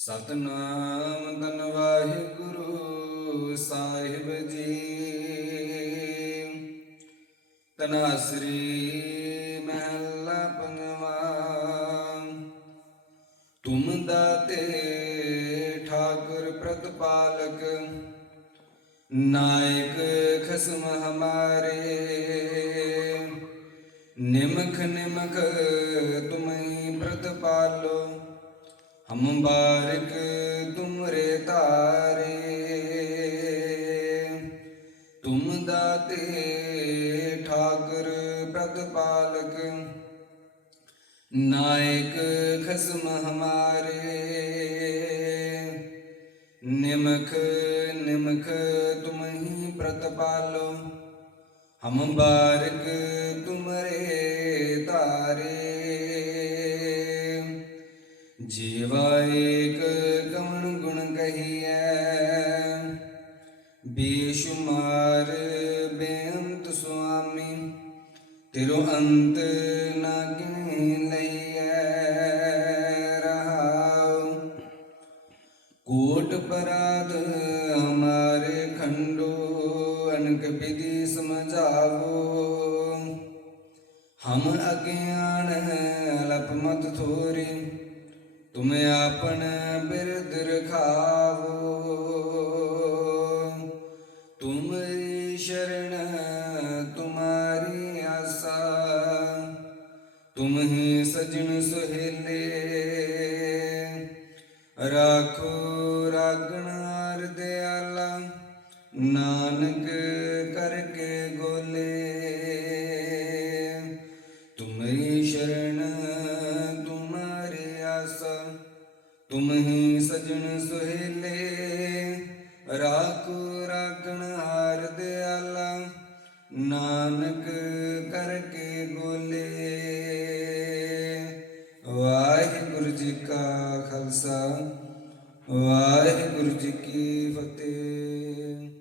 ਸਤਨਾਮ ਤਨ ਵਾਹਿਗੁਰੂ ਸਾਹਿਬ ਜੀ। ਤਨਾਸਰੀ ਮਹੱਲਾ ਪੰਜਵਾ। ਤੁਮ ਦਾਤੇ ਠਾਕੁਰ ਪ੍ਰਤਪਾਲਕ, ਨਾਇਕ ਖਸਮ ਹਮਾਰੇ। ਨਿਮਖ ਨਿਮਖ ਤੁਮਈ ਪ੍ਰਤਪਾਲੋ ਹਮ ਬਾਰਿਕ ਤੁਮਰੇ ਤਾਰੇ ਤੁਮ ਦਾਤੇ ਠਾਕੁਰ ਪ੍ਰਤਪਾਲਕ ਨਾਇਕ ਖਸਮ ਹਮਾਰੇ, ਨਿਮਖ ਨਿਮਖ ਤੁਮ ਹੀ ਪ੍ਰਤਪਾਲੋ ਹਮ ਬਾਰਕ ਤੁਮਰੇ ਤਾਰੇ ਜੀਵਾ ਏਕ ਕਵਣ ਗੁਣ ਕਹੀਐ ਬੇਸ਼ੁਮਾਰ ਬੇਅੰਤ ਸੁਆਮੀ, ਤਿਰੋ ਅੰਤ ਨਾ ਕਿਨੇ ਲਈਐ ਰਹਾਉ। ਕੋਟ ਪਰਾਧ ਹਮਾਰੇ ਖੰਡੋ, ਅਨਕ ਵਿਧि ਸਮਝਾਵੋ। ਹਮ ਅਗਿਆਨ ਅਲਪ ਮਤ ਥੋਰੀ ਤੁਮ ਆਪਨ ਬਿਰਦ ਰਖਾਵੋ। ਤੁਮਰੀ ਸ਼ਰਨ ਤੁਮਾਰੀ ਆਸਾ। ਤੁਮ ਹੀ ਸਜਣ ਸੁਹੇਲੇ। ਰਾਖੋ ਰਾਗਣਾਰ ਦਿਆਲਾ। ਨਾਨਕ ਤੁਮ ਹੀ ਸਜਣ ਸੁਹੇਲੇ, ਰਾਖੋ ਰਾਗਣ ਹਾਰ ਦਿਆਲਾ, ਨਾਨਕ ਕਰਕੇ ਗੋਲੇ ਵਾਹਿਗੁਰੂ ਜੀ ਕਾ ਖਾਲਸਾ, ਵਾਹਿਗੁਰੂ ਜੀ ਕੀ ਫਤਿਹ।